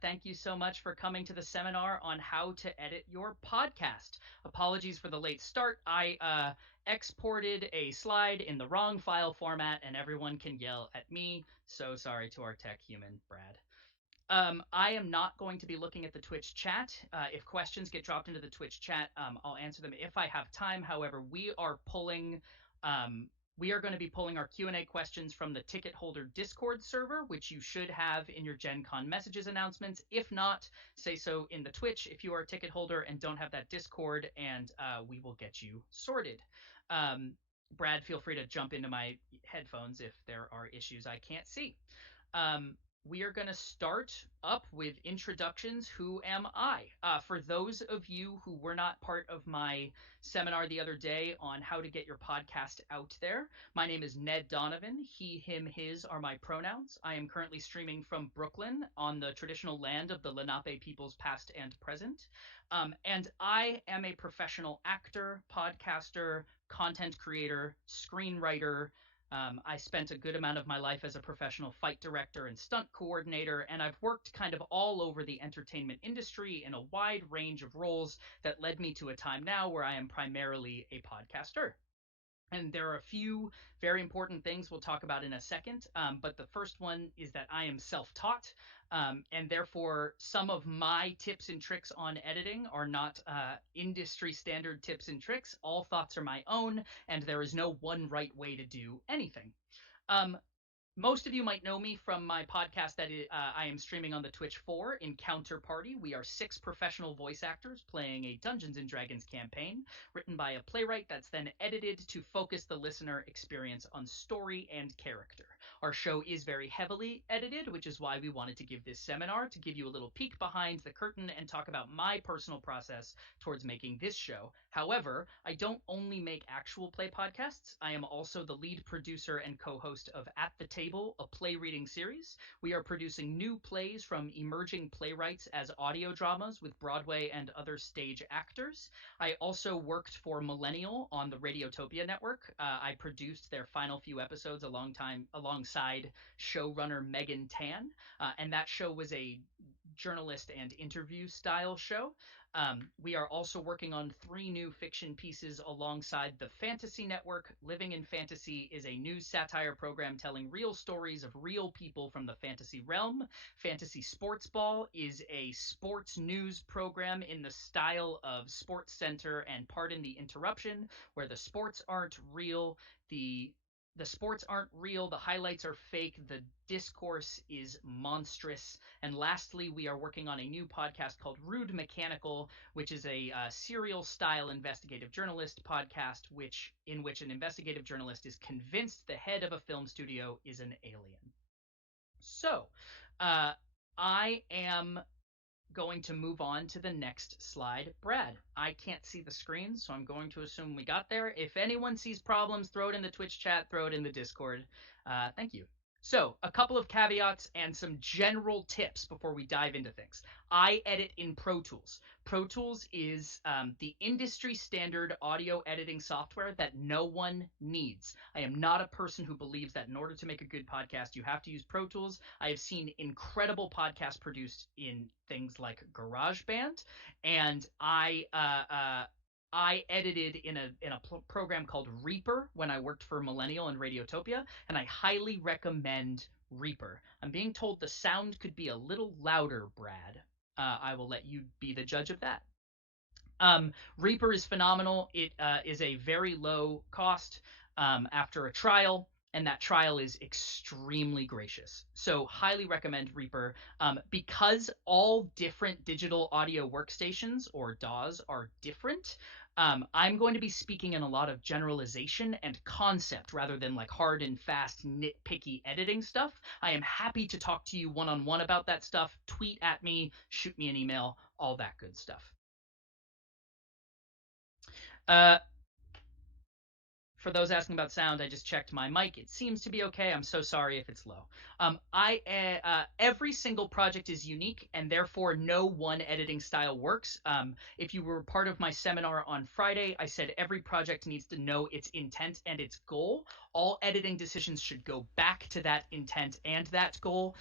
Thank you so much for coming to the seminar on how to edit your podcast. Apologies for the late start. I exported a slide in the wrong file format, and everyone can yell at me. So sorry to our tech human, Brad. I am not going to be looking at the Twitch chat. If questions get dropped into the Twitch chat, I'll answer them if I have time. However, um, we are going to be pulling our Q&A questions from the ticket holder Discord server, which you should have in your Gen Con messages announcements. If not, say so in the Twitch if you are a ticket holder and don't have that Discord, and we will get you sorted. Um, Brad, feel free to jump into my headphones if there are issues I can't see. Um, we are going to start up with introductions. Who am I? For those of you who were not part of my seminar the other day on how to get your podcast out there, my name is Ned Donovan. He, him, his are my pronouns. I am currently streaming from Brooklyn on the traditional land of the Lenape peoples past and present. And I am a professional actor, podcaster, content creator, screenwriter, I spent a good amount of my life as a professional fight director and stunt coordinator, and I've worked kind of all over the entertainment industry in a wide range of roles that led me to a time now where I am primarily a podcaster. And there are a few very important things we'll talk about in a second. But the first one is that I am self taught. And therefore, some of my tips and tricks on editing are not industry standard tips and tricks. All thoughts are my own, and there is no one right way to do anything. Um, Most of you might know me from my podcast that I am streaming on the Twitch for, Encounter Party. We are six professional voice actors playing a Dungeons and Dragons campaign written by a playwright that's then edited to focus the listener experience on story and character. Our show is very heavily edited, which is why we wanted to give this seminar to give you a little peek behind the curtain and talk about my personal process towards making this show. However, I don't only make actual play podcasts. I am also the lead producer and co-host of At the Table, a play reading series. We are producing new plays from emerging playwrights as audio dramas with Broadway and other stage actors. I also worked for Millennial on the Radiotopia network. I produced their final few episodes alongside showrunner Megan Tan, and that show was a journalist and interview style show. We are also working on three new fiction pieces alongside the Fantasy Network. Living in Fantasy is a new satire program telling real stories of real people from the fantasy realm. Fantasy Sports Ball is a sports news program in the style of Sports Center and Pardon the Interruption, where the sports aren't real, the sports aren't real, the highlights are fake, the discourse is monstrous. And lastly, we are working on a new podcast called Rude Mechanical, which is a serial style investigative journalist podcast, in which an investigative journalist is convinced the head of a film studio is an alien. So, uh, I am going to move on to the next slide. Brad, I can't see the screen, so I'm going to assume we got there. If anyone sees problems, throw it in the Twitch chat, throw it in the Discord. Thank you. So, a couple of caveats and some general tips before we dive into things. I edit in Pro Tools. Pro Tools is the industry standard audio editing software that no one needs. I am not a person who believes that in order to make a good podcast, you have to use Pro Tools. I have seen incredible podcasts produced in things like GarageBand, and I edited in a program called Reaper when I worked for Millennial and Radiotopia, and I highly recommend Reaper. I'm being told the sound could be a little louder, Brad. I will let you be the judge of that. Reaper is phenomenal. It is a very low cost after a trial, and that trial is extremely gracious. So, highly recommend Reaper. Because all different digital audio workstations, or DAWs, are different, I'm going to be speaking in a lot of generalization and concept rather than like hard and fast, nitpicky editing stuff. I am happy to talk to you one on one about that stuff. Tweet at me, shoot me an email, all that good stuff. Uh, for those asking about sound, I just checked my mic. It seems to be okay. I'm so sorry if it's low. Every single project is unique, and therefore no one editing style works. If you were part of my seminar on Friday, I said every project needs to know its intent and its goal. All editing decisions should go back to that intent and that goal.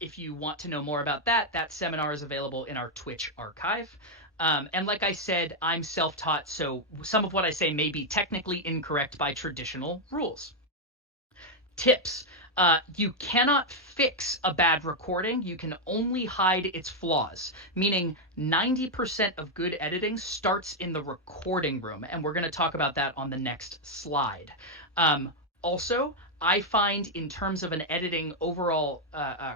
if you want to know more about that, that seminar is available in our Twitch archive. And like I said, I'm self-taught, so some of what I say may be technically incorrect by traditional rules. Tips. You cannot fix a bad recording. You can only hide its flaws, meaning 90% of good editing starts in the recording room. And we're going to talk about that on the next slide. Um, Also, I find in terms of an editing overall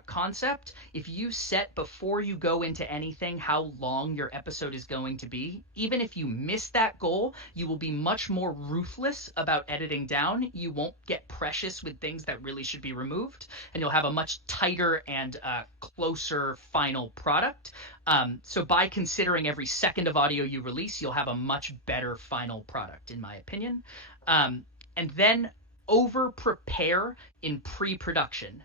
concept, if you set before you go into anything how long your episode is going to be, even if you miss that goal, you will be much more ruthless about editing down. You won't get precious with things that really should be removed, and you'll have a much tighter and closer final product. So by considering every second of audio you release, you'll have a much better final product, in my opinion. And then over prepare in pre-production.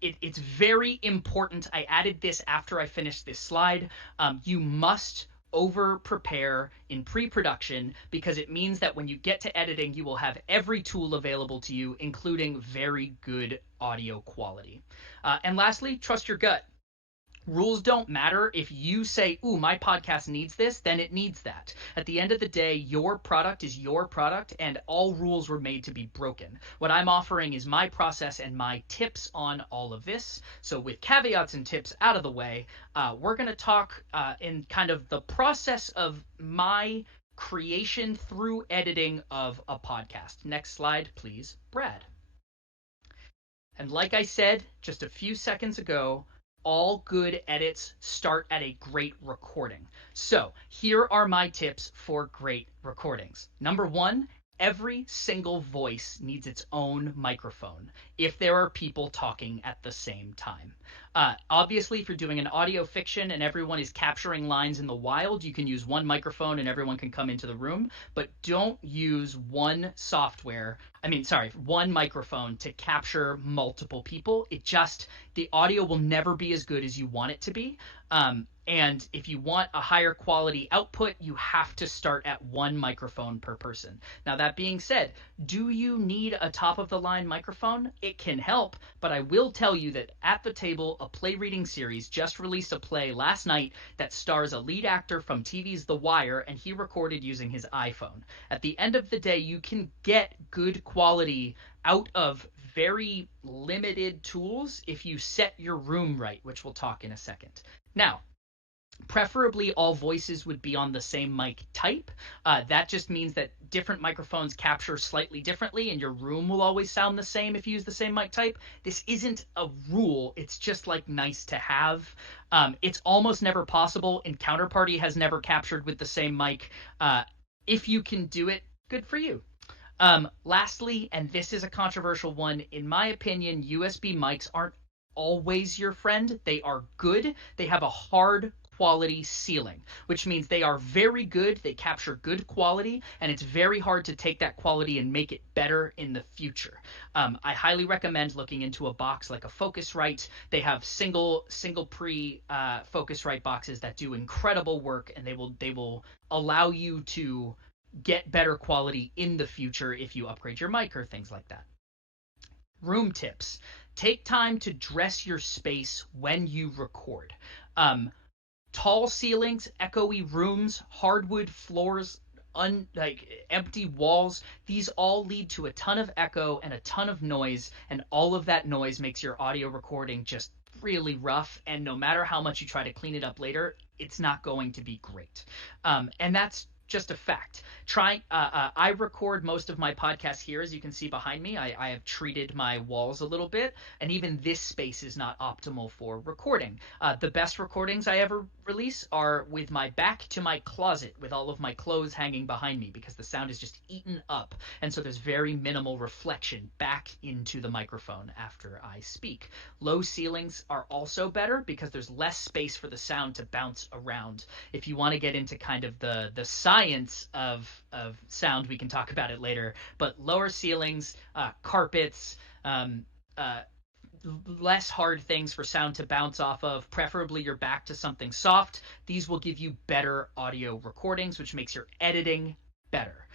It's very important. I added this after I finished this slide. You must over prepare in pre-production because it means that when you get to editing, you will have every tool available to you, including very good audio quality. And lastly, trust your gut. Rules don't matter. If you say, ooh, my podcast needs this, then it needs that. At the end of the day, your product is your product, and all rules were made to be broken. What I'm offering is my process and my tips on all of this. So with caveats and tips out of the way, we're going to talk in kind of the process of my creation through editing of a podcast. Next slide, please, Brad. And like I said just a few seconds ago, all good edits start at a great recording. So here are my tips for great recordings. Number one, every single voice needs its own microphone if there are people talking at the same time. Obviously, if you're doing an audio fiction and everyone is capturing lines in the wild, you can use one microphone and everyone can come into the room, but don't use one microphone to capture multiple people. The audio will never be as good as you want it to be. And if you want a higher quality output, you have to start at one microphone per person. Now, that being said, do you need a top of the line microphone? It can help, but I will tell you that At the Table, a play reading series, just released a play last night that stars a lead actor from TV's The Wire, and he recorded using his iPhone. At the end of the day, you can get good quality out of very limited tools if you set your room right, which we'll talk in a second. Now, preferably all voices would be on the same mic type. That just means that different microphones capture slightly differently and your room will always sound the same if you use the same mic type. This isn't a rule. It's just like nice to have. It's almost never possible, and Counterparty has never captured with the same mic. If you can do it, good for you. Lastly, and this is a controversial one, in my opinion, USB mics aren't always your friend. They are good. They have a hard quality ceiling, which means they are very good. They capture good quality, and it's very hard to take that quality and make it better in the future. I highly recommend looking into a box like a Focusrite. They have single pre Focusrite boxes that do incredible work, and they will allow you to get better quality in the future if you upgrade your mic or things like that. Room tips. Take time to dress your space when you record. Tall ceilings, echoey rooms, hardwood floors, empty walls, these all lead to a ton of echo and a ton of noise, and all of that noise makes your audio recording just really rough, and no matter how much you try to clean it up later, it's not going to be great. And that's just a fact. I record most of my podcasts here, as you can see behind me. I have treated my walls a little bit, and even this space is not optimal for recording. The best recordings I ever release are with my back to my closet with all of my clothes hanging behind me because the sound is just eaten up, and so there's very minimal reflection back into the microphone after I speak. Low ceilings are also better because there's less space for the sound to bounce around. If you want to get into kind of the science of sound, we can talk about it later, but lower ceilings, carpets, less hard things for sound to bounce off of, preferably your back to something soft. These will give you better audio recordings, which makes your editing better.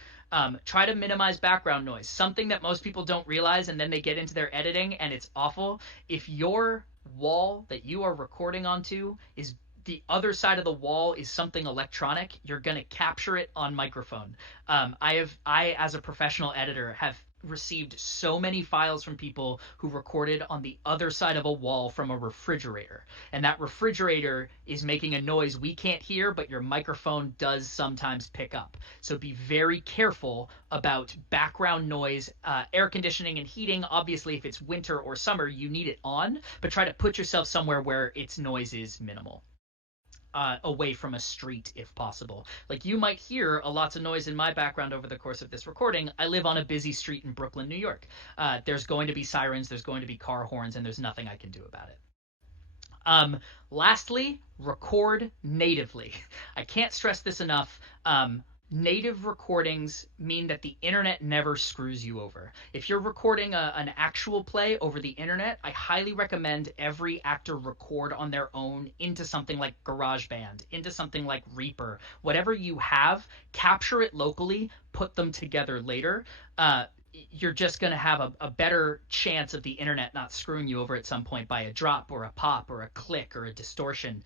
Try to minimize background noise, something that most people don't realize, and then they get into their editing and it's awful. If your wall that you are recording onto is the other side of the wall is something electronic, you're going to capture it on microphone. I as a professional editor have received so many files from people who recorded on the other side of a wall from a refrigerator, and that refrigerator is making a noise we can't hear, but your microphone does sometimes pick up. So be very careful about background noise. Air conditioning and heating, obviously, if it's winter or summer, you need it on, but try to put yourself somewhere where its noise is minimal. Away from a street if possible. Like, you might hear a lots of noise in my background over the course of this recording. I live on a busy street in Brooklyn, New York. There's going to be sirens, there's going to be car horns, and there's nothing I can do about it. Lastly, record natively. I can't stress this enough. Native recordings mean that the internet never screws you over. If you're recording an actual play over the internet, I highly recommend every actor record on their own into something like GarageBand, into something like Reaper. Whatever you have, capture it locally, put them together later. You're just going to have a better chance of the internet not screwing you over at some point by a drop or a pop or a click or a distortion.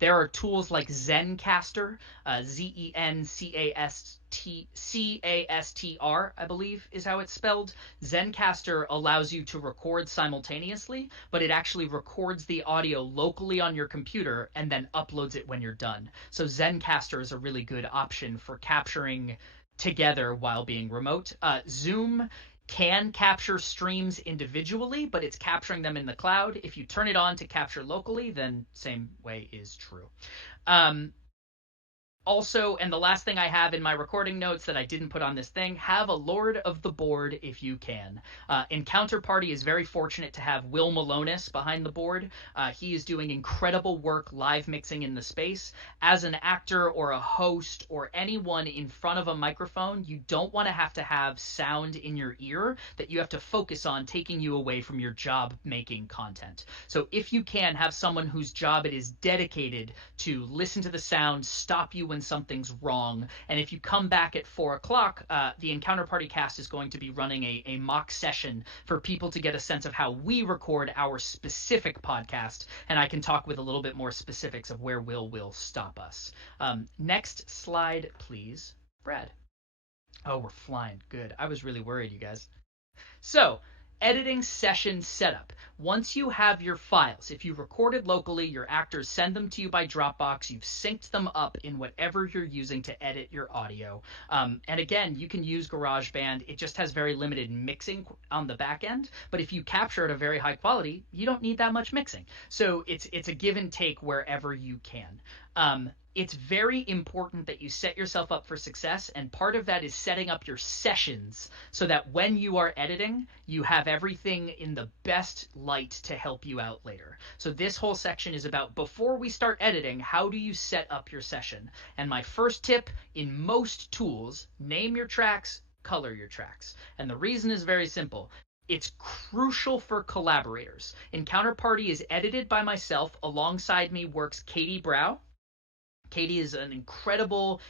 There are tools like Zencastr, Zencastr, I believe is how it's spelled. Zencastr allows you to record simultaneously, but it actually records the audio locally on your computer and then uploads it when you're done. So Zencastr is a really good option for capturing together while being remote. Zoom can capture streams individually, but it's capturing them in the cloud. If you turn it on to capture locally, then same way is true. Also, and the last thing I have in my recording notes that I didn't put on this thing, have a Lord of the Board if you can. Encounter Party is very fortunate to have Will Malonis behind the board. He is doing incredible work live mixing in the space. As an actor or a host or anyone in front of a microphone, you don't want to have sound in your ear that you have to focus on, taking you away from your job making content. So if you can, have someone whose job it is dedicated to listen to the sound, stop you when something's wrong. And if you come back at 4 o'clock, the Encounter Party cast is going to be running a mock session for people to get a sense of how we record our specific podcast. And I can talk with a little bit more specifics of where will stop us. Next slide, please, Brad. Oh, we're flying. Good. I was really worried, you guys. So, editing session setup. Once you have your files, if you recorded locally, your actors send them to you by Dropbox. You've synced them up in whatever you're using to edit your audio. And again, you can use GarageBand. It just has very limited mixing on the back end. But if you capture at a very high quality, you don't need that much mixing. So it's a give and take wherever you can. It's very important that you set yourself up for success, and part of that is setting up your sessions so that when you are editing, you have everything in the best light to help you out later. So this whole section is about, before we start editing, how do you set up your session? And my first tip, in most tools, name your tracks, color your tracks. And the reason is very simple. It's crucial for collaborators. Encounter Party is edited by myself. Alongside me works Katie Brow. Katie is an incredible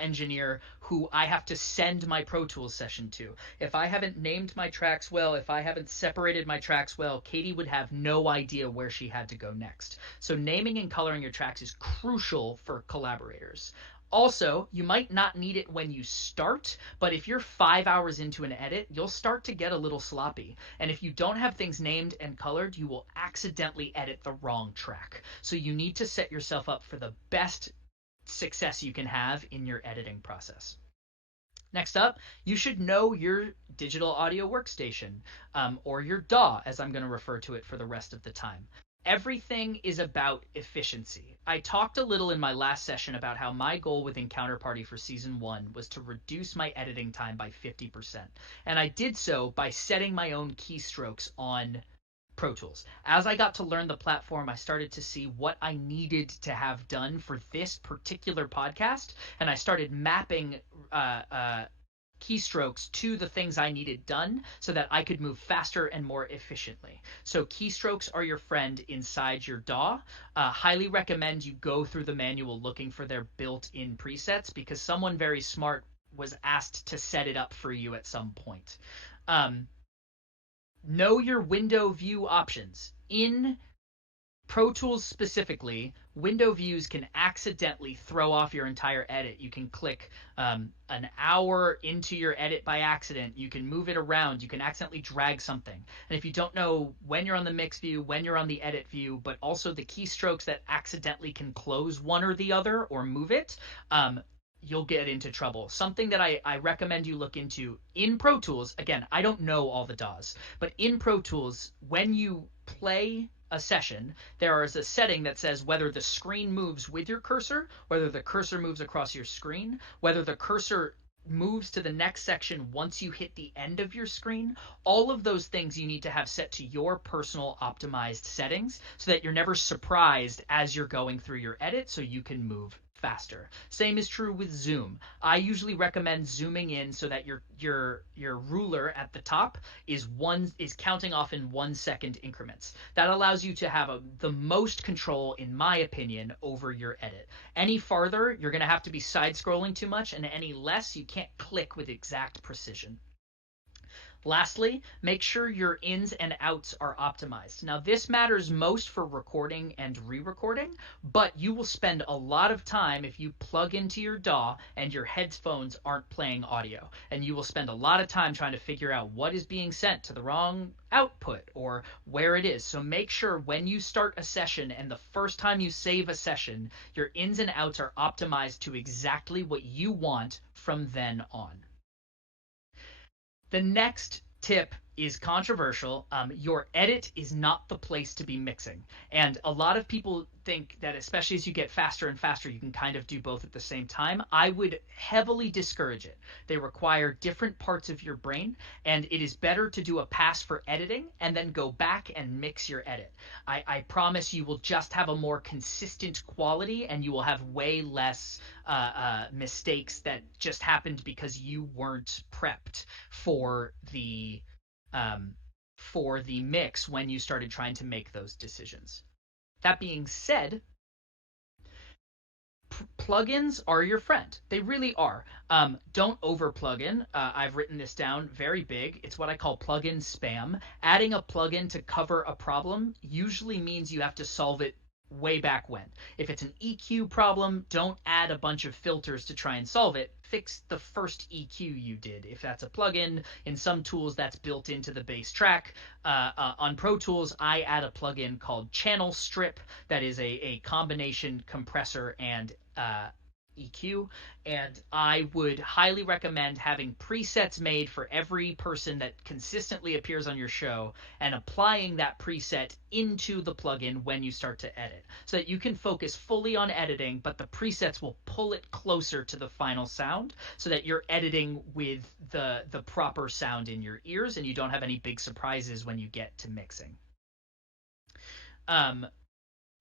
engineer who I have to send my Pro Tools session to. If I haven't named my tracks well, if I haven't separated my tracks well, Katie would have no idea where she had to go next. So naming and coloring your tracks is crucial for collaborators. Also, you might not need it when you start, but if you're 5 hours into an edit, you'll start to get a little sloppy. And if you don't have things named and colored, you will accidentally edit the wrong track. So you need to set yourself up for the best success you can have in your editing process. Next up, you should know your digital audio workstation, or your DAW, as I'm going to refer to it for the rest of the time. Everything is about efficiency. I talked a little in my last session about how my goal with Encounter Party for Season 1 was to reduce my editing time by 50%. And I did so by setting my own keystrokes on Pro Tools. As I got to learn the platform, I started to see what I needed to have done for this particular podcast, and I started mapping keystrokes to the things I needed done so that I could move faster and more efficiently. So keystrokes are your friend inside your DAW. Highly recommend you go through the manual looking for their built-in presets, because someone very smart was asked to set it up for you at some point. Know your window view options. In Pro Tools specifically, window views can accidentally throw off your entire edit. You can click an hour into your edit by accident. You can move it around. You can accidentally drag something. And if you don't know when you're on the mix view, when you're on the edit view, but also the keystrokes that accidentally can close one or the other or move it, you'll get into trouble. Something that I recommend you look into in Pro Tools, again, I don't know all the DAWs, but in Pro Tools, when you play a session, there is a setting that says whether the screen moves with your cursor, whether the cursor moves across your screen, whether the cursor moves to the next section once you hit the end of your screen. All of those things you need to have set to your personal optimized settings so that you're never surprised as you're going through your edit, so you can move faster. Same is true with zoom. I usually recommend zooming in so that your ruler at the top is counting off in 1 second increments. That allows you to have the most control, in my opinion, over your edit. Any farther, you're going to have to be side scrolling too much, and any less, you can't click with exact precision. Lastly, make sure your ins and outs are optimized. Now, this matters most for recording and re-recording, but you will spend a lot of time if you plug into your DAW and your headphones aren't playing audio. And you will spend a lot of time trying to figure out what is being sent to the wrong output or where it is. So make sure when you start a session and the first time you save a session, your ins and outs are optimized to exactly what you want from then on. The next tip is controversial. Your edit is not the place to be mixing. And a lot of people think that, especially as you get faster and faster, you can kind of do both at the same time. I would heavily discourage it. They require different parts of your brain, and it is better to do a pass for editing and then go back and mix your edit. I promise you will just have a more consistent quality, and you will have way less mistakes that just happened because you weren't prepped for the mix when you started trying to make those decisions. That being said, plugins are your friend. They really are. Don't over plugin. I've written this down very big. It's what I call plugin spam. Adding a plugin to cover a problem usually means you have to solve it way back when. If it's an EQ problem, don't add a bunch of filters to try and solve it. Fix the first EQ you did. If that's a plugin, in some tools that's built into the base track. On Pro Tools, I add a plugin called Channel Strip that is a combination compressor and EQ, and I would highly recommend having presets made for every person that consistently appears on your show and applying that preset into the plugin when you start to edit so that you can focus fully on editing, but the presets will pull it closer to the final sound so that you're editing with the proper sound in your ears and you don't have any big surprises when you get to mixing.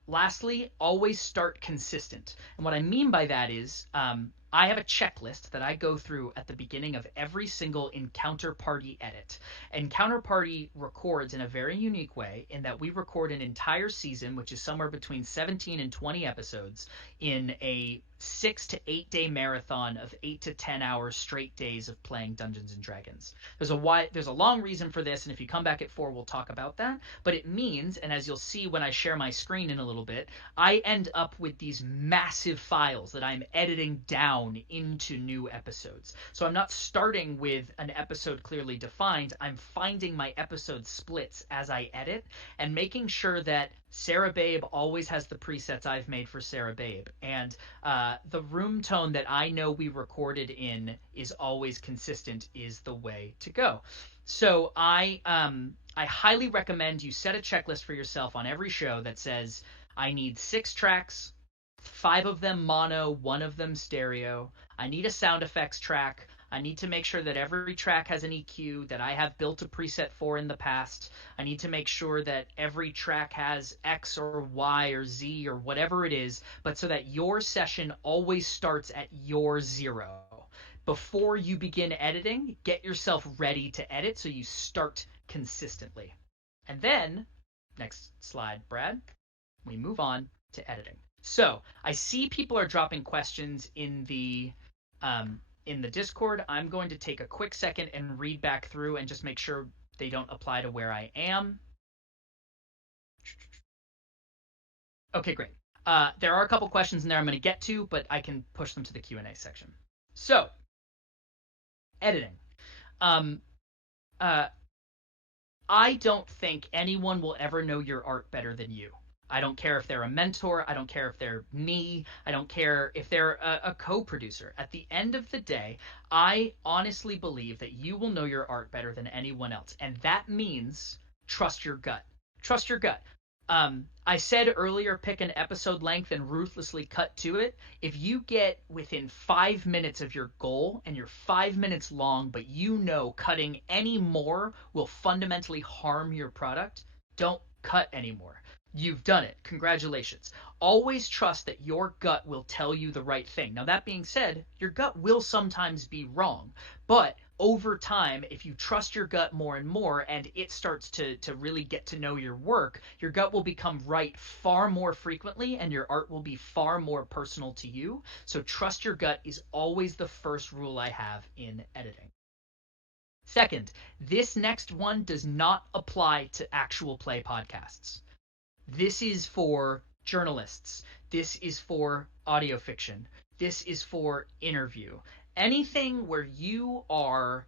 Lastly, always start consistent. And what I mean by that is I have a checklist that I go through at the beginning of every single Encounter Party edit. Encounter Party records in a very unique way in that we record an entire season, which is somewhere between 17 and 20 episodes, in a 6 to 8 day marathon of 8 to 10 hours straight days of playing Dungeons and Dragons. There's a long reason for this, and if you come back at 4, we'll talk about that. But it means, and as you'll see when I share my screen in a little bit, I end up with these massive files that I'm editing down into new episodes. So I'm not starting with an episode clearly defined. I'm finding my episode splits as I edit and making sure that Sarah Babe always has the presets I've made for Sarah Babe, and the room tone that I know we recorded in is always consistent is the way to go. So I highly recommend you set a checklist for yourself on every show that says I need 6 tracks, 5 of them mono, 1 of them stereo. I need a sound effects track. I need to make sure that every track has an EQ that I have built a preset for in the past. I need to make sure that every track has X or Y or Z or whatever it is, but so that your session always starts at your 0. Before you begin editing, get yourself ready to edit so you start consistently. And then, next slide, Brad, we move on to editing. So I see people are dropping questions in the Discord. I'm going to take a quick second and read back through and just make sure They don't apply to where I am. Okay, great. There are a couple questions in there I'm going to get to, but I can push them to the Q&A section. So, editing. Um, uh, I don't think anyone will ever know your art better than you. I don't care if they're a mentor. I don't care if they're me. I don't care if they're a co producer. At the end of the day, I honestly believe that you will know your art better than anyone else. And that means trust your gut. Trust your gut. I said earlier, pick an episode length and ruthlessly cut to it. If you get within 5 minutes of your goal and you're 5 minutes long, but you know cutting any more will fundamentally harm your product, don't cut anymore. You've done it. Congratulations. Always trust that your gut will tell you the right thing. Now, that being said, your gut will sometimes be wrong, but over time, if you trust your gut more and more and it starts to really get to know your work, your gut will become right far more frequently and your art will be far more personal to you. So trust your gut is always the first rule I have in editing. Second, this next one does not apply to actual play podcasts. This is for journalists. This is for audio fiction. This is for interview. Anything where you are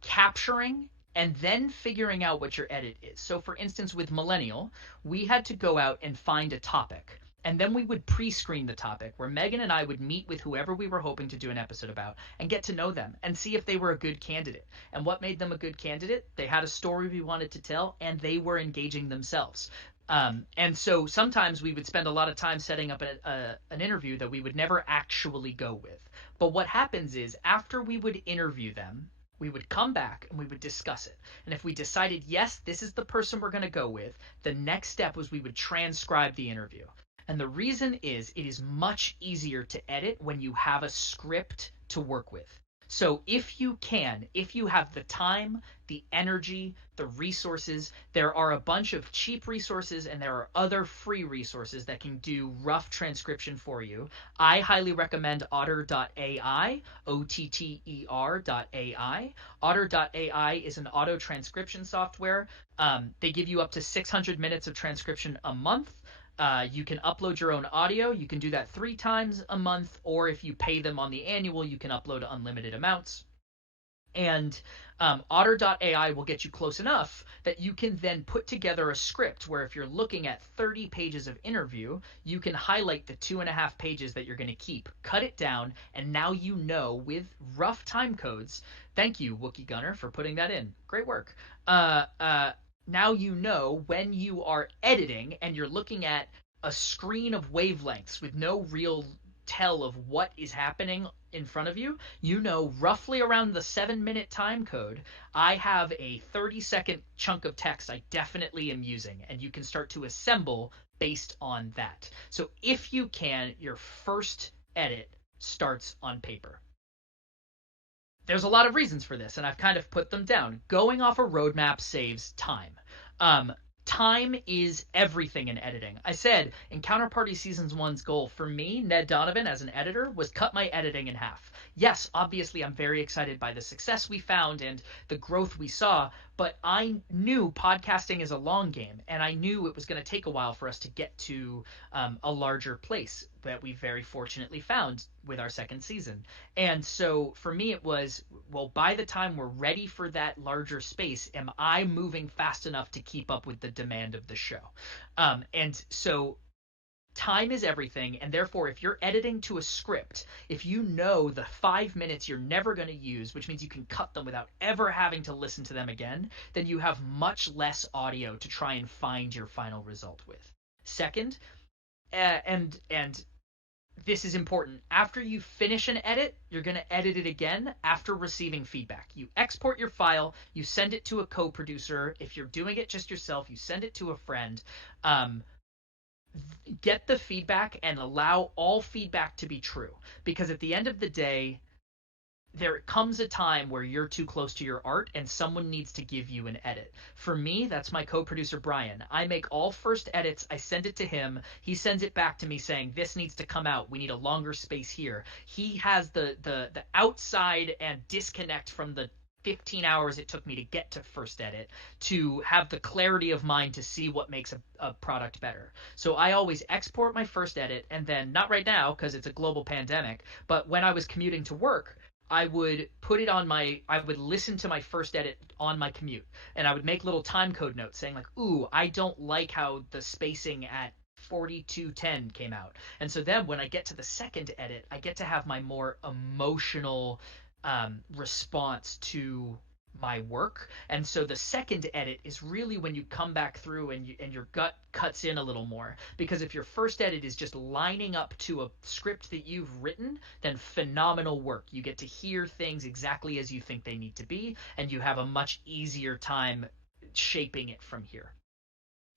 capturing and then figuring out what your edit is. So, for instance, with Millennial, we had to go out and find a topic. And then we would pre screen the topic where Megan and I would meet with whoever we were hoping to do an episode about and get to know them and see if they were a good candidate. And what made them a good candidate? They had a story we wanted to tell and they were engaging themselves. And so sometimes we would spend a lot of time setting up an interview that we would never actually go with. But what happens is after we would interview them, we would come back and we would discuss it. And if we decided, yes, this is the person we're going to go with, the next step was we would transcribe the interview. And the reason is it is much easier to edit when you have a script to work with. So if you can, if you have the time, the energy, the resources, there are a bunch of cheap resources and there are other free resources that can do rough transcription for you. I highly recommend otter.ai, OTTER.ai. Otter.ai is an auto transcription software. They give you up to 600 minutes of transcription a month. You can upload your own audio. You can do that 3 times a month, or if you pay them on the annual, you can upload unlimited amounts. And Otter.ai will get you close enough that you can then put together a script where if you're looking at 30 pages of interview, you can highlight the 2.5 pages that you're going to keep, cut it down, and now you know with rough time codes. Thank you, Wookie Gunner, for putting that in. Great work. Now you know when you are editing and you're looking at a screen of wavelengths with no real tell of what is happening in front of you, you know roughly around the 7-minute time code, I have a 30-second chunk of text I definitely am using, and you can start to assemble based on that. So if you can, your first edit starts on paper. There's a lot of reasons for this, and I've kind of put them down. Going off a roadmap saves time. Time is everything in editing. I said in Counterparty Seasons 1's goal for me, Ned Donovan, as an editor, was cut my editing in half. Yes, obviously I'm very excited by the success we found and the growth we saw, but I knew podcasting is a long game, and I knew it was going to take a while for us to get to a larger place that we very fortunately found with our second season. And so for me, it was, well, by the time we're ready for that larger space, am I moving fast enough to keep up with the demand of the show? And so time is everything, and therefore if you're editing to a script, if you know the 5 minutes you're never going to use, which means you can cut them without ever having to listen to them again, then you have much less audio to try and find your final result with. Second, and this is important. After you finish an edit, you're going to edit it again after receiving feedback. You export your file, you send it to a co-producer. If you're doing it just yourself, you send it to a friend. Get the feedback and allow all feedback to be true. Because at the end of the day, there comes a time where you're too close to your art and someone needs to give you an edit. For me, that's my co-producer Brian. I make all first edits, I send it to him, he sends it back to me saying this needs to come out, we need a longer space here. He has the outside and disconnect from the 15 hours it took me to get to first edit to have the clarity of mind to see what makes a product better. So I always export my first edit, and then, not right now because it's a global pandemic, but when I was commuting to work, I would put it on I would listen to my first edit on my commute, and I would make little time code notes saying like, ooh, I don't like how the spacing at 4210 came out. And so then when I get to the second edit, I get to have my more emotional response to my work. And so the second edit is really when you come back through and your gut cuts in a little more. Because if your first edit is just lining up to a script that you've written, then phenomenal work. You get to hear things exactly as you think they need to be, and you have a much easier time shaping it from here.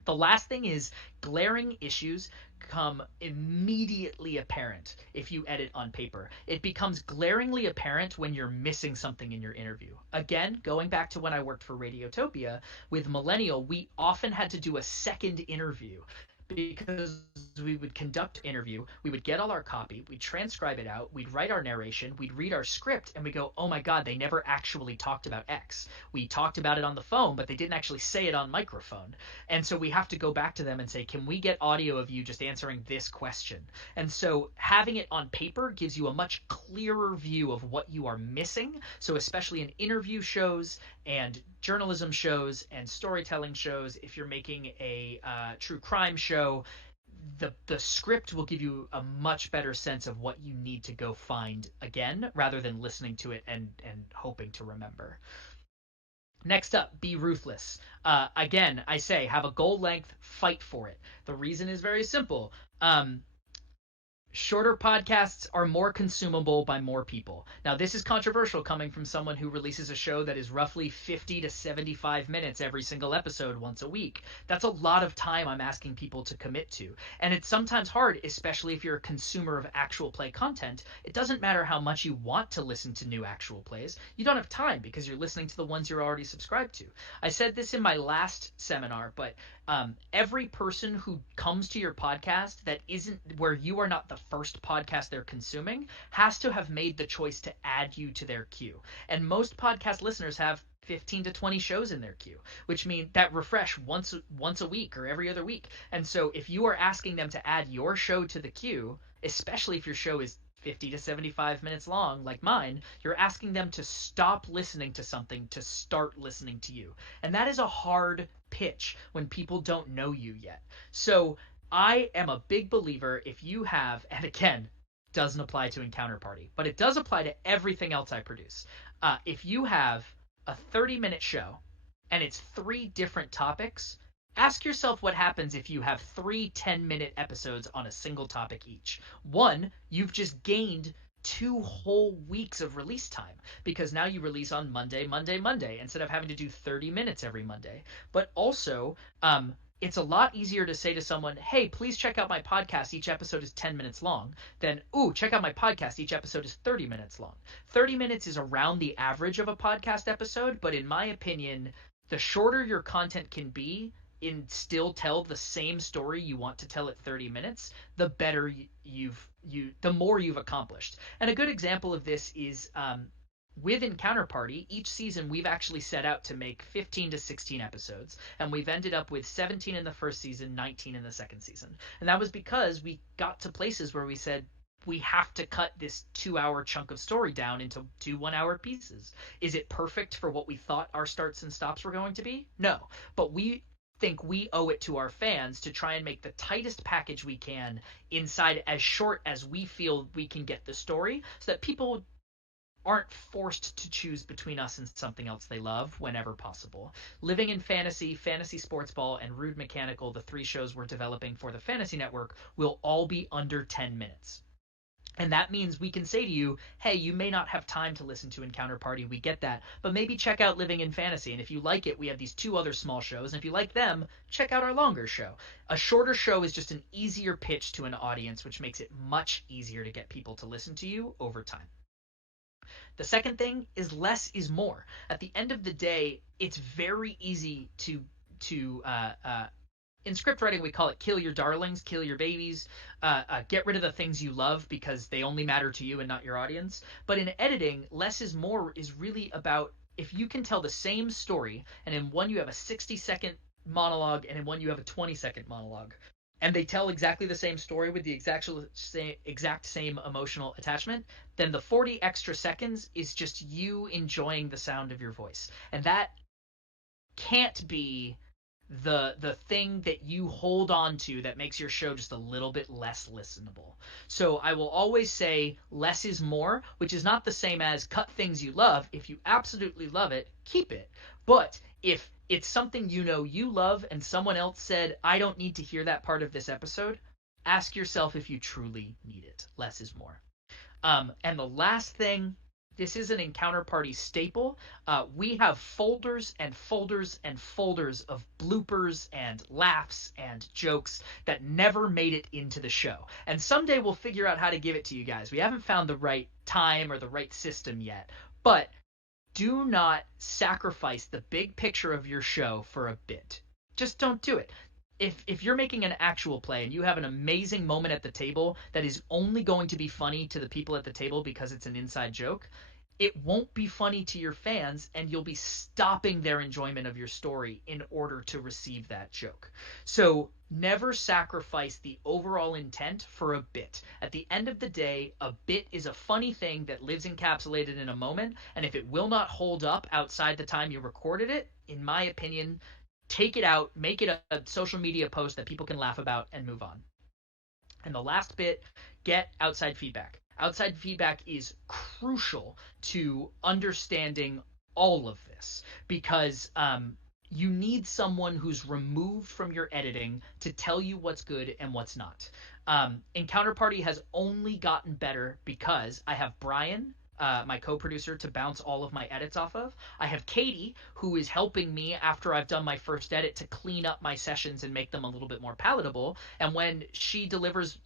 The last thing is glaring issues come immediately apparent if you edit on paper. It becomes glaringly apparent when you're missing something in your interview. Again, going back to when I worked for Radiotopia, with Millennial, we often had to do a second interview because we would conduct interview, we would get all our copy, we'd transcribe it out, we'd write our narration, we'd read our script, and we go, oh my god, they never actually talked about X. We talked about it on the phone, but they didn't actually say it on microphone. And so we have to go back to them and say, can we get audio of you just answering this question? And so having it on paper gives you a much clearer view of what you are missing. So especially in interview shows and journalism shows and storytelling shows, if you're making a true crime show, the script will give you a much better sense of what you need to go find again, rather than listening to it and hoping to remember. Next up, be ruthless. Again, I say have a goal length, fight for it. The reason is very simple. Shorter podcasts are more consumable by more people. Now, this is controversial coming from someone who releases a show that is roughly 50 to 75 minutes every single episode once a week. That's a lot of time I'm asking people to commit to. And it's sometimes hard, especially if you're a consumer of actual play content. It doesn't matter how much you want to listen to new actual plays. You don't have time because you're listening to the ones you're already subscribed to. I said this in my last seminar, but every person who comes to your podcast that isn't where you are not the first podcast they're consuming has to have made the choice to add you to their queue. And most podcast listeners have 15 to 20 shows in their queue, which means that refresh once a week or every other week. And so if you are asking them to add your show to the queue, especially if your show is 50 to 75 minutes long like mine, you're asking them to stop listening to something to start listening to you. And that is a hard pitch when people don't know you yet. So I am a big believer if you have, and again, doesn't apply to Encounter Party, but it does apply to everything else I produce. If you have a 30-minute show and it's 3 different topics, ask yourself what happens if you have 3 10-minute episodes on a single topic each. One, you've just gained 2 whole weeks of release time because now you release on Monday, Monday, Monday instead of having to do 30 minutes every Monday. But also, it's a lot easier to say to someone, hey, please check out my podcast. Each episode is 10 minutes long. Than, ooh, check out my podcast. Each episode is 30 minutes long. 30 minutes is around the average of a podcast episode, but in my opinion, the shorter your content can be and still tell the same story you want to tell at 30 minutes, the better the more you've accomplished. And a good example of this is with Encounter Party, each season we've actually set out to make 15 to 16 episodes, and we've ended up with 17 in the first season, 19 in the second season. And that was because we got to places where we said, we have to cut this 2-hour chunk of story down into 2 1-hour pieces. Is it perfect for what we thought our starts and stops were going to be? No. But we think we owe it to our fans to try and make the tightest package we can inside as short as we feel we can get the story, so that people aren't forced to choose between us and something else they love whenever possible. Living in Fantasy, Fantasy Sports Ball, and Rude Mechanical, the 3 shows we're developing for the Fantasy Network, will all be under 10 minutes. And that means we can say to you, hey, you may not have time to listen to Encounter Party, we get that, but maybe check out Living in Fantasy, and if you like it, we have these 2 other small shows, and if you like them, check out our longer show. A shorter show is just an easier pitch to an audience, which makes it much easier to get people to listen to you over time. The second thing is less is more. At the end of the day, it's very easy to in script writing, we call it kill your darlings, kill your babies, get rid of the things you love because they only matter to you and not your audience. But in editing, less is more is really about if you can tell the same story, and in one you have a 60-second monologue, and in one you have a 20-second monologue, and they tell exactly the same story with the exact same emotional attachment, then the 40 extra seconds is just you enjoying the sound of your voice. And that can't be the thing that you hold on to that makes your show just a little bit less listenable. So I will always say less is more, which is not the same as cut things you love. If you absolutely love it, keep it. But if it's something you love and someone else said, I don't need to hear that part of this episode, ask yourself if you truly need it. Less is more. And the last thing, this is an Encounter Party staple. We have folders and folders and folders of bloopers and laughs and jokes that never made it into the show. And someday we'll figure out how to give it to you guys. We haven't found the right time or the right system yet. But do not sacrifice the big picture of your show for a bit. Just don't do it. If you're making an actual play and you have an amazing moment at the table that is only going to be funny to the people at the table because it's an inside joke, it won't be funny to your fans, and you'll be stopping their enjoyment of your story in order to receive that joke. So never sacrifice the overall intent for a bit. At the end of the day, a bit is a funny thing that lives encapsulated in a moment, and if it will not hold up outside the time you recorded it, in my opinion, take it out, make it a social media post that people can laugh about, and move on. And the last bit, get outside feedback. Outside feedback is crucial to understanding all of this because you need someone who's removed from your editing to tell you what's good and what's not. Encounter Party has only gotten better because I have Brian, my co-producer, to bounce all of my edits off of. I have Katie, who is helping me after I've done my first edit to clean up my sessions and make them a little bit more palatable. And when she delivers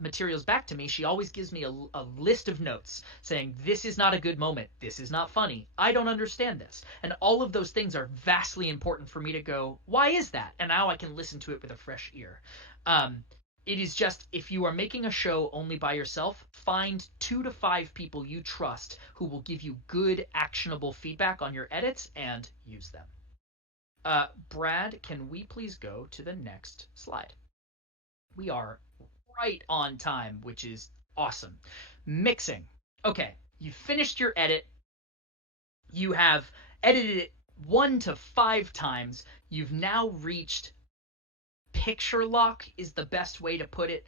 materials back to me, she always gives me a list of notes saying, this is not a good moment. This is not funny. I don't understand this. And all of those things are vastly important for me to go, why is that? And now I can listen to it with a fresh ear. It is just, if you are making a show only by yourself, find 2 to 5 people you trust who will give you good, actionable feedback on your edits and use them. Brad, can we please go to the next slide? We are right on time, which is awesome. Mixing. Okay, you finished your edit. You have edited it 1 to 5 times. You've now reached picture lock is the best way to put it.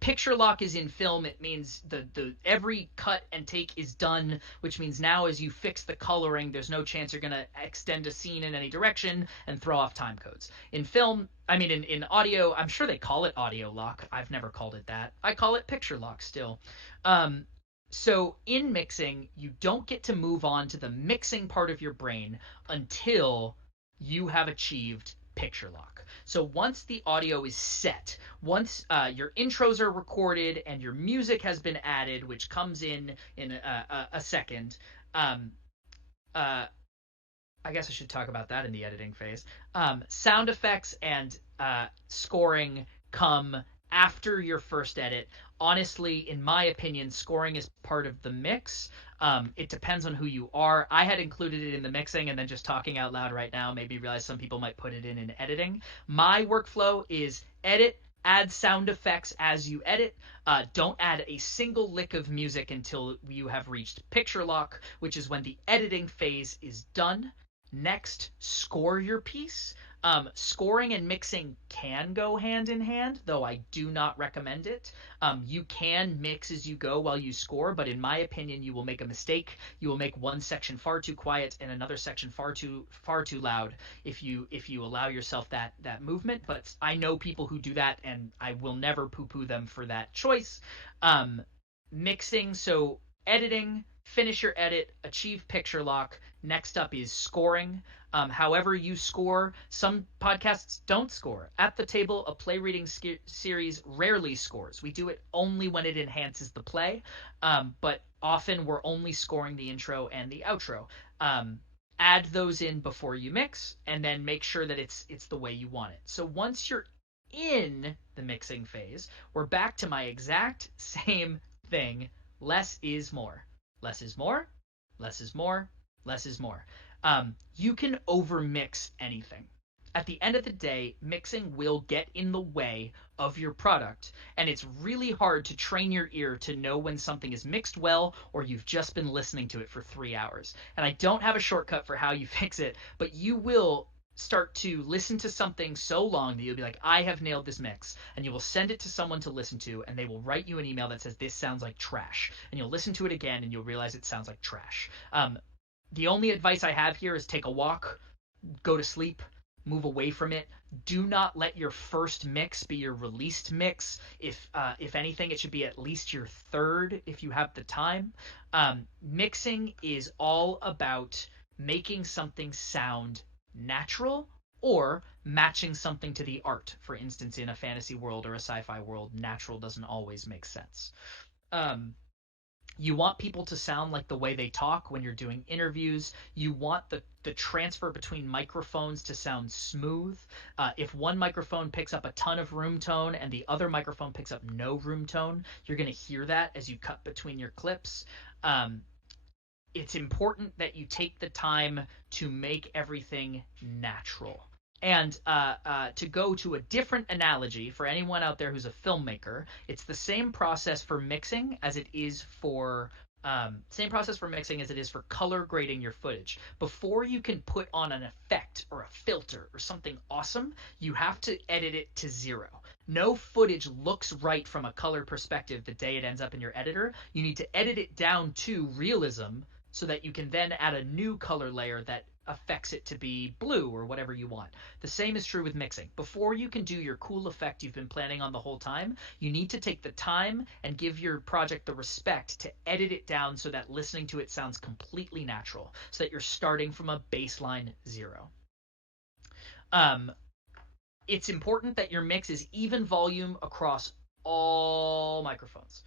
Picture lock is in film. It means the every cut and take is done, which means now as you fix the coloring, there's no chance you're going to extend a scene in any direction and throw off time codes. In film, I mean in audio, I'm sure they call it audio lock. I've never called it that. I call it picture lock still. So in mixing, you don't get to move on to the mixing part of your brain until you have achieved picture lock. So once the audio is set, once your intros are recorded and your music has been added, which comes in a second, I guess I should talk about that in the editing phase. Sound effects and scoring come after your first edit. Honestly, in my opinion, scoring is part of the mix. It depends on who you are. I had included it in the mixing, and then just talking out loud right now made me realize some people might put it in editing. My workflow is edit, add sound effects as you edit. Don't add a single lick of music until you have reached picture lock, which is when the editing phase is done. Next, score your piece. Scoring and mixing can go hand in hand, though I do not recommend it. You can mix as you go while you score, but in my opinion, you will make a mistake. You will make one section far too quiet and another section far too loud if you allow yourself that movement. But I know people who do that, and I will never poo-poo them for that choice. Mixing, so editing, finish your edit, achieve picture lock. Next up is scoring. However you score, some podcasts don't score. At the Table, a play reading series rarely scores. We do it only when it enhances the play, but often we're only scoring the intro and the outro. Add those in before you mix, and then make sure that it's the way you want it. So once you're in the mixing phase, we're back to my exact same thing. Less is more. Less is more. Less is more. Less is more. You can overmix anything. At the end of the day, mixing will get in the way of your product, and it's really hard to train your ear to know when something is mixed well or you've just been listening to it for 3 hours. And I don't have a shortcut for how you fix it, but you will start to listen to something so long that you'll be like, I have nailed this mix. And you will send it to someone to listen to, and they will write you an email that says, this sounds like trash. And you'll listen to it again, and you'll realize it sounds like trash. The only advice I have here is take a walk, go to sleep, move away from it. Do not let your first mix be your released mix. If anything, it should be at least your third if you have the time. Mixing is all about making something sound natural or matching something to the art. For instance, in a fantasy world or a sci-fi world, natural doesn't always make sense. You want people to sound like the way they talk when you're doing interviews. You want the transfer between microphones to sound smooth. If one microphone picks up a ton of room tone and the other microphone picks up no room tone, you're going to hear that as you cut between your clips. It's important that you take the time to make everything natural. And to go to a different analogy for anyone out there who's a filmmaker, it's the same process for mixing as it is for color grading your footage. Before you can put on an effect or a filter or something awesome, you have to edit it to 0. No footage looks right from a color perspective the day it ends up in your editor. You need to edit it down to realism so that you can then add a new color layer that affects it to be blue or whatever you want. The same is true with mixing. Before you can do your cool effect you've been planning on the whole time, you need to take the time and give your project the respect to edit it down so that listening to it sounds completely natural, so that you're starting from a baseline 0. It's important that your mix is even volume across all microphones.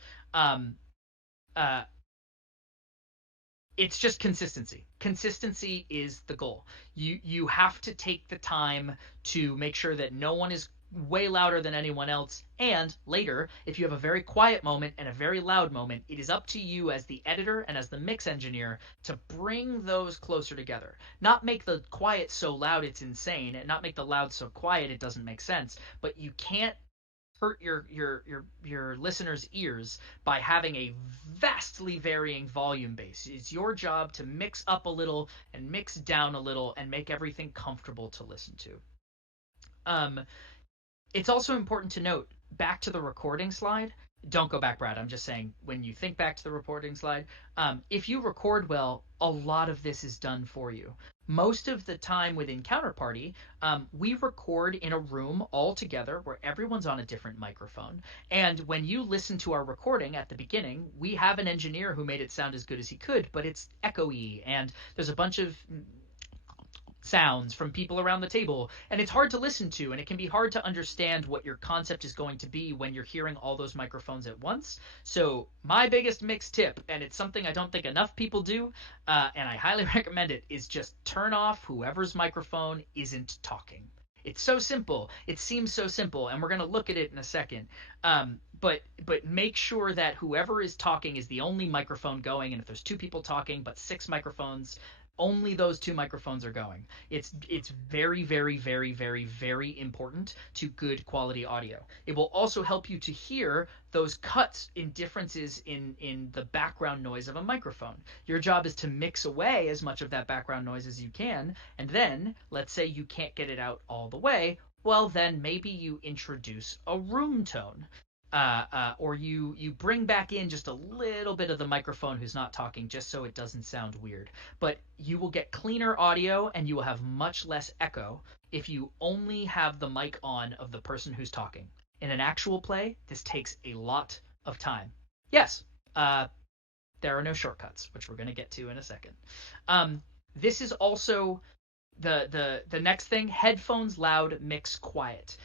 It's just consistency. Consistency is the goal. You have to take the time to make sure that no one is way louder than anyone else. And later, if you have a very quiet moment and a very loud moment, it is up to you as the editor and as the mix engineer to bring those closer together. Not make the quiet so loud it's insane, and not make the loud so quiet it doesn't make sense. But you can't hurt your listeners' ears by having a vastly varying volume base. It's your job to mix up a little and mix down a little and make everything comfortable to listen to. It's also important to note, back to the recording slide. Don't go back, Brad. I'm just saying, when you think back to the recording slide, if you record well, a lot of this is done for you. Most of the time within Counterparty, we record in a room all together where everyone's on a different microphone. And when you listen to our recording at the beginning, we have an engineer who made it sound as good as he could, but it's echoey and there's a bunch of sounds from people around the table, and it's hard to listen to, and it can be hard to understand what your concept is going to be when you're hearing all those microphones at once. So my biggest mix tip, and it's something I don't think enough people do, and I highly recommend it, is just turn off whoever's microphone isn't talking. It's so simple. It seems so simple, and we're going to look at it in a second. But make sure that whoever is talking is the only microphone going, and if there's 2 people talking but 6 microphones, only those 2 microphones are going. It's very, very, very, very, very important to good quality audio. It will also help you to hear those cuts in differences in the background noise of a microphone. Your job is to mix away as much of that background noise as you can, and then let's say you can't get it out all the way, well then maybe you introduce a room tone. Or you bring back in just a little bit of the microphone who's not talking, just so it doesn't sound weird. But you will get cleaner audio and you will have much less echo if you only have the mic on of the person who's talking. In an actual play, this takes a lot of time. Yes, there are no shortcuts, which we're going to get to in a second. This is also the next thing: headphones loud, mix quiet.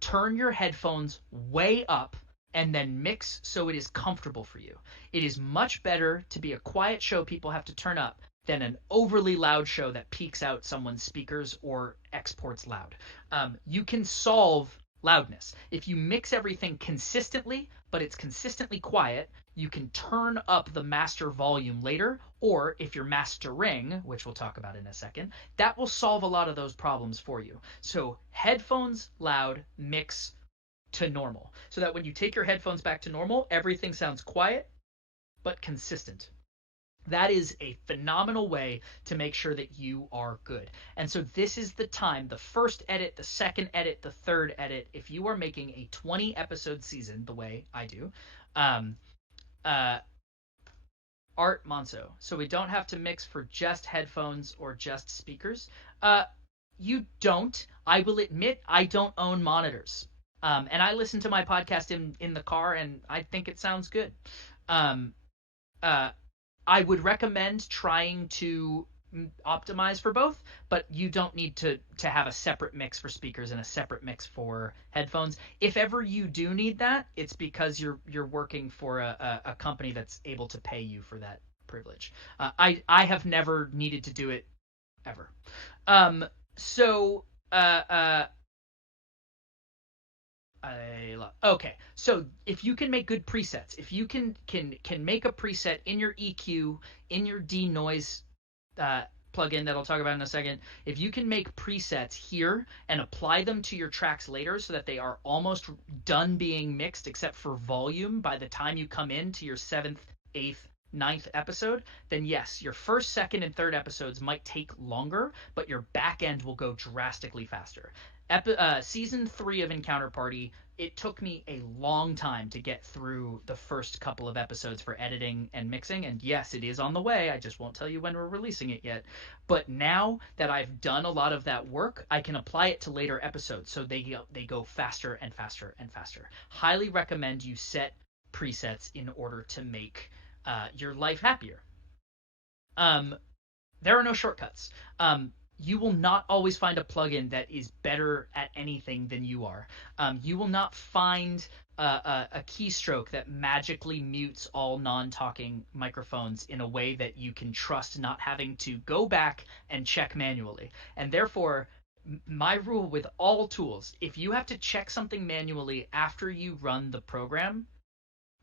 Turn your headphones way up and then mix so it is comfortable for you. It is much better to be a quiet show people have to turn up than an overly loud show that peaks out someone's speakers or exports loud. You can solve loudness. If you mix everything consistently, but it's consistently quiet, you can turn up the master volume later, or if you're mastering, which we'll talk about in a second, that will solve a lot of those problems for you. So headphones loud, mix to normal, so that when you take your headphones back to normal, everything sounds quiet but consistent. That is a phenomenal way to make sure that you are good. And so this is the time, the first edit, the second edit, the third edit. If you are making a 20 episode season the way I do, um, uh, Art Monso, so we don't have to mix for just headphones or just speakers. Uh, you don't. I will admit I don't own monitors. And I listen to my podcast in the car, and I think it sounds good. Um, uh, I would recommend trying to optimize for both, but you don't need to have a separate mix for speakers and a separate mix for headphones. If ever you do need that, it's because you're working for a company that's able to pay you for that privilege. I have never needed to do it ever. Um, so uh, uh, okay, so if you can make good presets, if you can make a preset in your EQ, in your denoise uh, plugin that I'll talk about in a second, if you can make presets here and apply them to your tracks later so that they are almost done being mixed except for volume by the time you come into your seventh, eighth, ninth episode, then yes, your first, second, and third episodes might take longer, but your back end will go drastically faster. Season 3 of Encounter Party, it took me a long time to get through the first couple of episodes for editing and mixing, and yes, it is on the way. I just won't tell you when we're releasing it yet. But now that I've done a lot of that work, I can apply it to later episodes, so they go faster and faster and faster. Highly recommend you set presets in order to make your life happier. Um, there are no shortcuts. You will not always find a plugin that is better at anything than you are. You will not find a keystroke that magically mutes all non-talking microphones in a way that you can trust not having to go back and check manually. And therefore, my rule with all tools, if you have to check something manually after you run the program,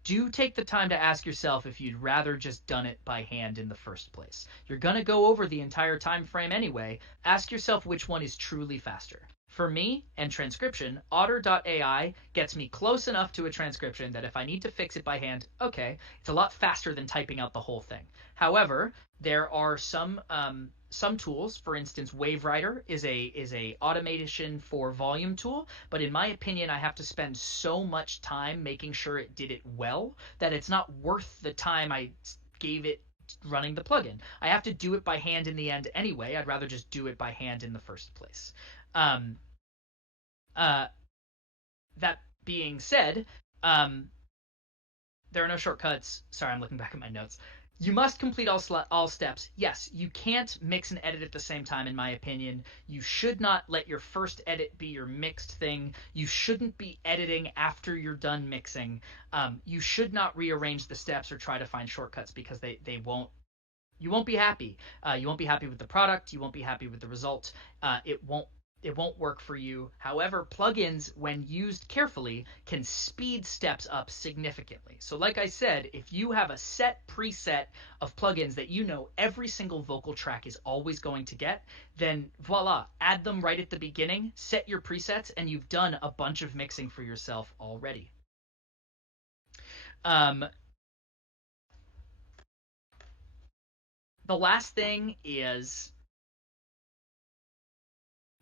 do take the time to ask yourself if you'd rather just done it by hand in the first place. You're going to go over the entire time frame anyway. Ask yourself which one is truly faster. For me and transcription, Otter.ai gets me close enough to a transcription that if I need to fix it by hand, okay, it's a lot faster than typing out the whole thing. However, there are some tools, for instance, WaveWriter is a automation for volume tool, but in my opinion, I have to spend so much time making sure it did it well that it's not worth the time I gave it running the plugin. I have to do it by hand in the end anyway. I'd rather just do it by hand in the first place. Um, uh, that being said, um, there are no shortcuts. Sorry, I'm looking back at my notes. You must complete all steps. Yes, you can't mix and edit at the same time, in my opinion. You should not let your first edit be your mixed thing. You shouldn't be editing after you're done mixing. You should not rearrange the steps or try to find shortcuts because they won't. You won't be happy. You won't be happy with the product. You won't be happy with the result. It won't work for you. However, plugins, when used carefully, can speed steps up significantly. So like I said, if you have a set preset of plugins that you know every single vocal track is always going to get, then voila, add them right at the beginning, set your presets, and you've done a bunch of mixing for yourself already. Um, the last thing is,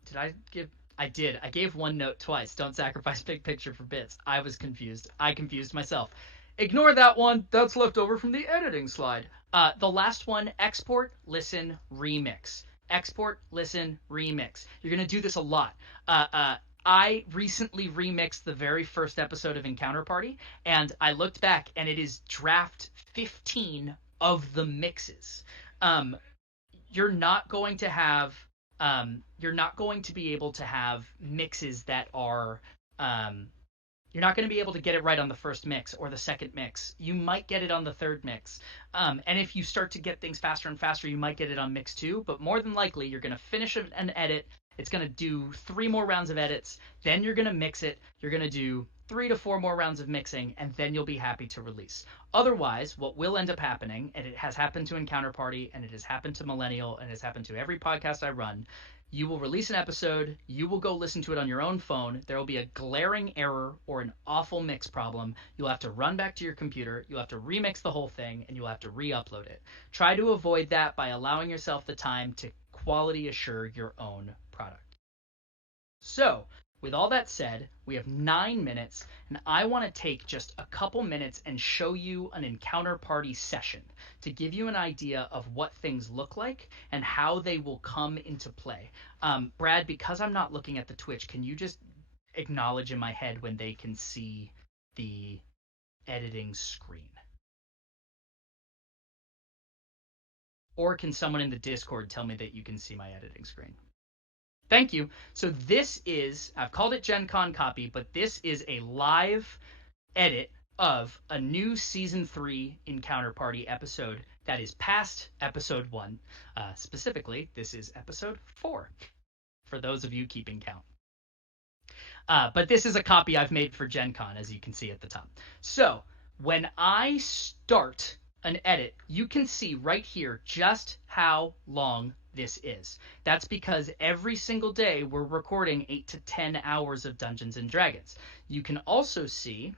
did I give? I did. I gave one note twice. Don't sacrifice big picture for bits. I was confused. I confused myself. Ignore that one. That's left over from the editing slide. The last one, export, listen, remix. Export, listen, remix. You're going to do this a lot. I recently remixed the very first episode of Encounter Party, and I looked back, and it is draft 15 of the mixes. Um, you're not going to have you're not going to be able to have mixes that are you're not going to be able to get it right on the first mix or the second mix. You might get it on the third mix. And if you start to get things faster and faster, you might get it on mix 2, but more than likely you're going to finish an edit. It's going to do 3 more rounds of edits. Then you're going to mix it. You're going to do 3 to 4 more rounds of mixing, and then you'll be happy to release. Otherwise, what will end up happening, and it has happened to Encounter Party, and it has happened to Millennial, and it has happened to every podcast I run, you will release an episode, you will go listen to it on your own phone, there will be a glaring error or an awful mix problem, you'll have to run back to your computer, you'll have to remix the whole thing, and you'll have to re-upload it. Try to avoid that by allowing yourself the time to quality assure your own product. So, with all that said, we have 9 minutes, and I want to take just a couple minutes and show you an Encounter Party session to give you an idea of what things look like and how they will come into play. Brad, because I'm not looking at the Twitch, can you just acknowledge in my head when they can see the editing screen? Or can someone in the Discord tell me that you can see my editing screen? Thank you. So this is, I've called it Gen Con copy, but this is a live edit of a new Season 3 Encounter Party episode that is past Episode 1. Specifically, this is Episode 4, for those of you keeping count. But this is a copy I've made for Gen Con, as you can see at the top. So, when I start an edit, you can see right here just how long this is. That's because every single day we're recording 8 to 10 hours of Dungeons and Dragons. You can also see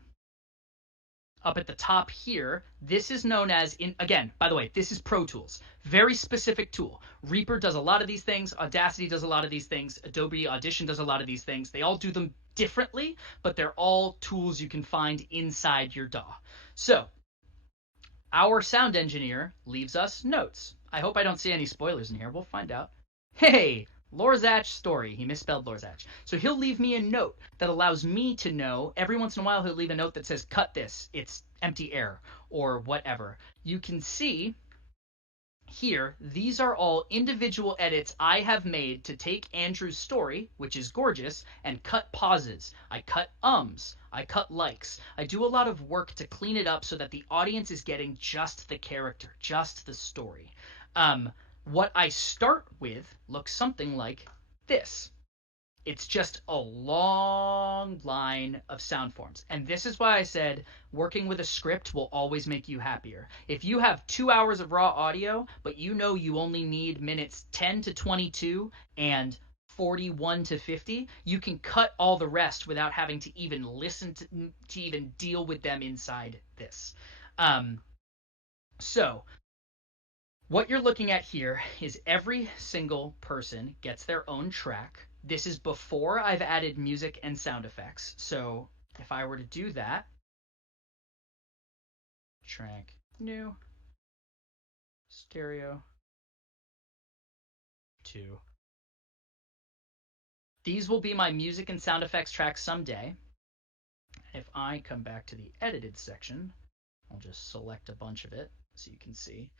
up at the top here, this is known as, again, by the way, this is Pro Tools. Very specific tool. Reaper does a lot of these things. Audacity does a lot of these things. Adobe Audition does a lot of these things. They all do them differently, but they're all tools you can find inside your DAW. So, our sound engineer leaves us notes. I hope I don't see any spoilers in here. We'll find out. Hey, Lorzach story. He misspelled Lorzach. So he'll leave me a note that allows me to know. Every once in a while, he'll leave a note that says, cut this. It's empty air or whatever. You can see here, these are all individual edits I have made to take Andrew's story, which is gorgeous, and cut pauses. I cut ums. I cut likes. I do a lot of work to clean it up so that the audience is getting just the character, just the story. What I start with looks something like this. It's just a long line of sound forms. And this is why I said working with a script will always make you happier. If you have 2 hours of raw audio, but you know you only need minutes 10 to 22 and 41 to 50, you can cut all the rest without having to even listen to even deal with them inside this. So what you're looking at here is every single person gets their own track. This is before I've added music and sound effects. So if I were to do that, track new, stereo 2. These will be my music and sound effects tracks someday. If I come back to the edited section, I'll just select a bunch of it so you can see.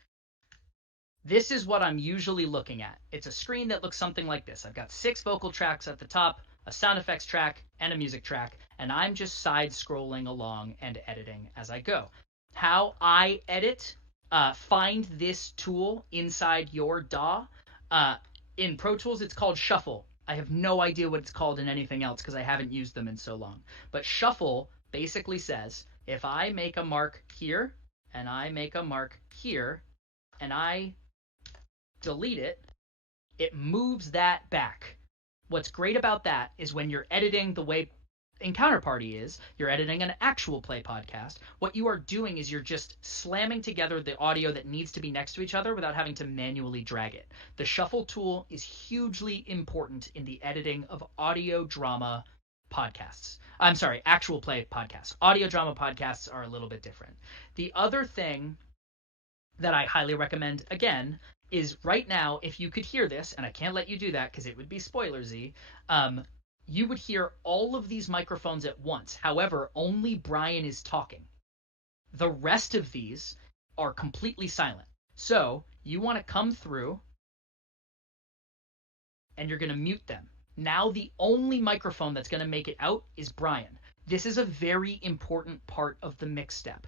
This is what I'm usually looking at. It's a screen that looks something like this. I've got 6 vocal tracks at the top, a sound effects track, and a music track, and I'm just side-scrolling along and editing as I go. How I edit, find this tool inside your DAW. In Pro Tools, it's called Shuffle. I have no idea what it's called in anything else because I haven't used them in so long. But Shuffle basically says, if I make a mark here, and I make a mark here, and I delete it, it moves that back. What's great about that is when you're editing the way Encounter Party is, you're editing an actual play podcast, what you are doing is you're just slamming together the audio that needs to be next to each other without having to manually drag it. The Shuffle tool is hugely important in the editing of audio drama podcasts. I'm sorry, actual play podcasts. Audio drama podcasts are a little bit different. The other thing that I highly recommend, again, is right now, if you could hear this, and I can't let you do that because it would be spoilersy, you would hear all of these microphones at once. However, only Brian is talking. The rest of these are completely silent. So you want to come through and you're going to mute them. Now the only microphone that's going to make it out is Brian. This is a very important part of the mix step.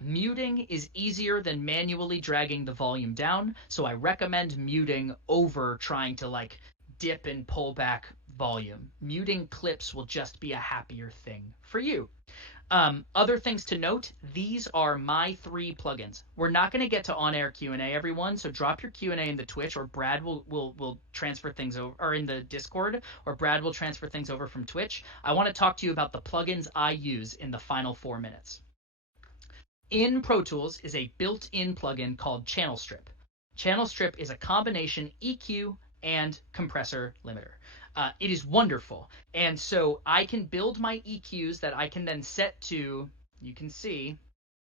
Muting is easier than manually dragging the volume down, so I recommend muting over trying to like dip and pull back volume. Muting clips will just be a happier thing for you. Other things to note, these are my 3 plugins. We're not going to get to on-air Q&A, everyone, so drop your Q&A in the Twitch, or Brad will transfer things over, or in the Discord, or Brad will transfer things over from Twitch. I want to talk to you about the plugins I use in the final 4 minutes. In Pro Tools is a built-in plugin called Channel Strip. Channel Strip is a combination EQ and compressor limiter. It is wonderful. And so I can build my EQs that I can then set to, you can see,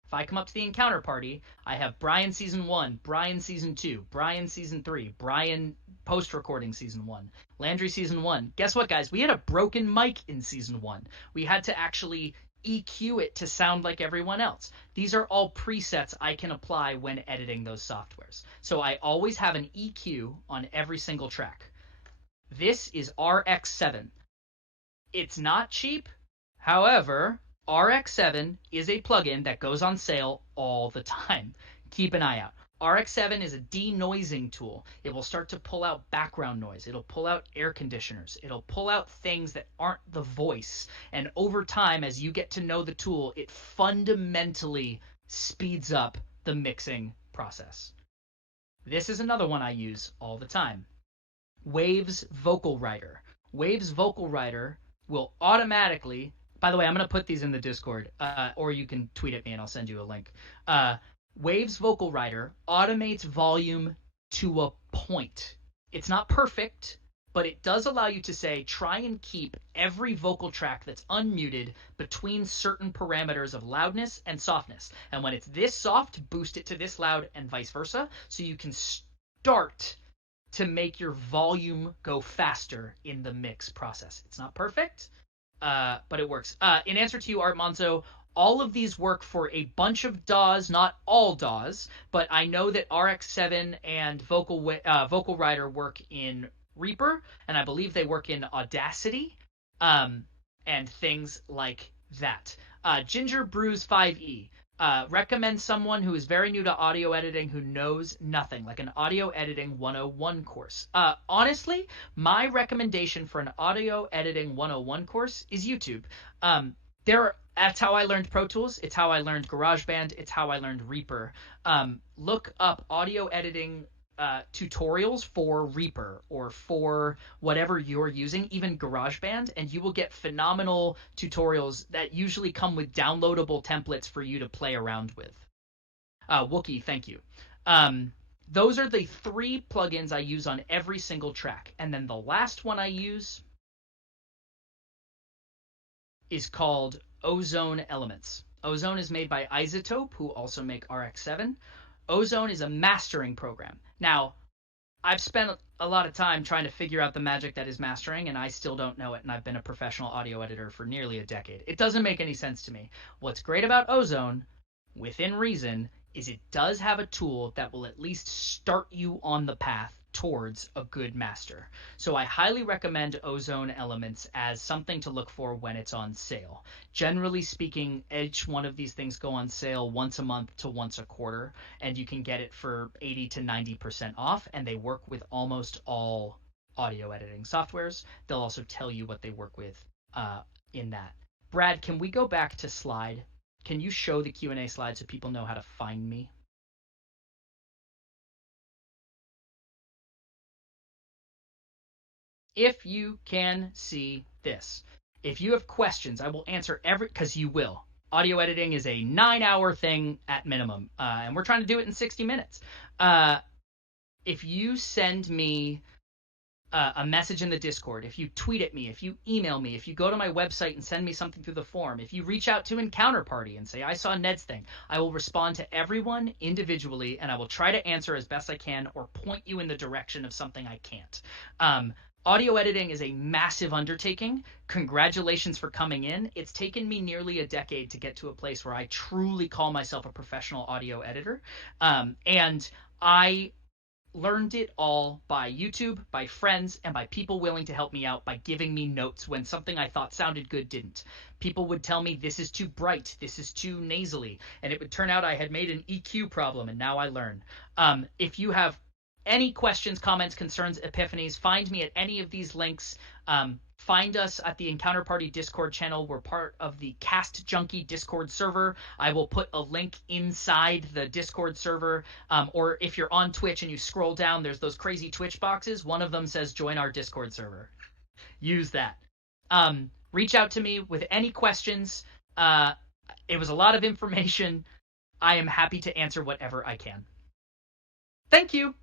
if I come up to the encounter party, I have Brian Season 1, Brian Season 2, Brian Season 3, Brian post-recording Season 1, Landry Season 1. Guess what, guys? We had a broken mic in Season 1. We had to actually EQ it to sound like everyone else. These are all presets I can apply when editing those softwares. So I always have an EQ on every single track. This is RX7. It's not cheap. However, RX7 is a plugin that goes on sale all the time. Keep an eye out. RX7 is a denoising tool. It will start to pull out background noise. It'll pull out air conditioners. It'll pull out things that aren't the voice. And over time, as you get to know the tool, it fundamentally speeds up the mixing process. This is another one I use all the time. Waves Vocal Writer. Waves Vocal Writer will automatically, by the way, I'm going to put these in the Discord, or you can tweet at me and I'll send you a link. Waves Vocal Writer automates volume to a point. It's not perfect, but it does allow you to say, try and keep every vocal track that's unmuted between certain parameters of loudness and softness. And when it's this soft, boost it to this loud and vice versa, so you can start to make your volume go faster in the mix process. It's not perfect, but it works. In answer to you, Art Monzo, all of these work for a bunch of DAWs, not all DAWs, but I know that RX7 and Vocal Writer work in Reaper, and I believe they work in Audacity, and things like that. Ginger Brews 5e. Recommend someone who is very new to audio editing who knows nothing, like an audio editing 101 course. Honestly, my recommendation for an audio editing 101 course is YouTube. That's how I learned Pro Tools. It's how I learned GarageBand. It's how I learned Reaper. Look up audio editing tutorials for Reaper or for whatever you're using, even GarageBand, and you will get phenomenal tutorials that usually come with downloadable templates for you to play around with. Wookie, thank you. Those are the 3 plugins I use on every single track. And then the last one I use is called Ozone Elements. Ozone is made by Isotope, who also make RX7. Ozone is a mastering program. Now, I've spent a lot of time trying to figure out the magic that is mastering, and I still don't know it, and I've been a professional audio editor for nearly a decade. It doesn't make any sense to me. What's great about Ozone, within reason, is it does have a tool that will at least start you on the path towards a good master. So I highly recommend Ozone Elements as something to look for when it's on sale. Generally speaking, each one of these things go on sale once a month to once a quarter, and you can get it for 80 to 90% off, and they work with almost all audio editing softwares. They'll also tell you what they work with in that. Brad, can we go back to slide? Can you show the Q&A slide so people know how to find me? If you can see this, if you have questions, I will answer because you will. Audio editing is a 9-hour thing at minimum, and we're trying to do it in 60 minutes. If you send me a message in the Discord, if you tweet at me, if you email me, if you go to my website and send me something through the forum, if you reach out to Encounter Party and say, I saw Ned's thing, I will respond to everyone individually, and I will try to answer as best I can or point you in the direction of something I can't. Audio editing is a massive undertaking. Congratulations for coming in. It's taken me nearly a decade to get to a place where I truly call myself a professional audio editor. And I learned it all by YouTube, by friends, and by people willing to help me out by giving me notes when something I thought sounded good didn't. People would tell me, this is too bright, this is too nasally, and it would turn out I had made an EQ problem, and now I learn. If you have any questions, comments, concerns, epiphanies, find me at any of these links. Find us at the Encounter Party Discord channel. We're part of the Cast Junkie Discord server. I will put a link inside the Discord server. Or if you're on Twitch and you scroll down, there's those crazy Twitch boxes. One of them says join our Discord server. Use that. Reach out to me with any questions. It was a lot of information. I am happy to answer whatever I can. Thank you.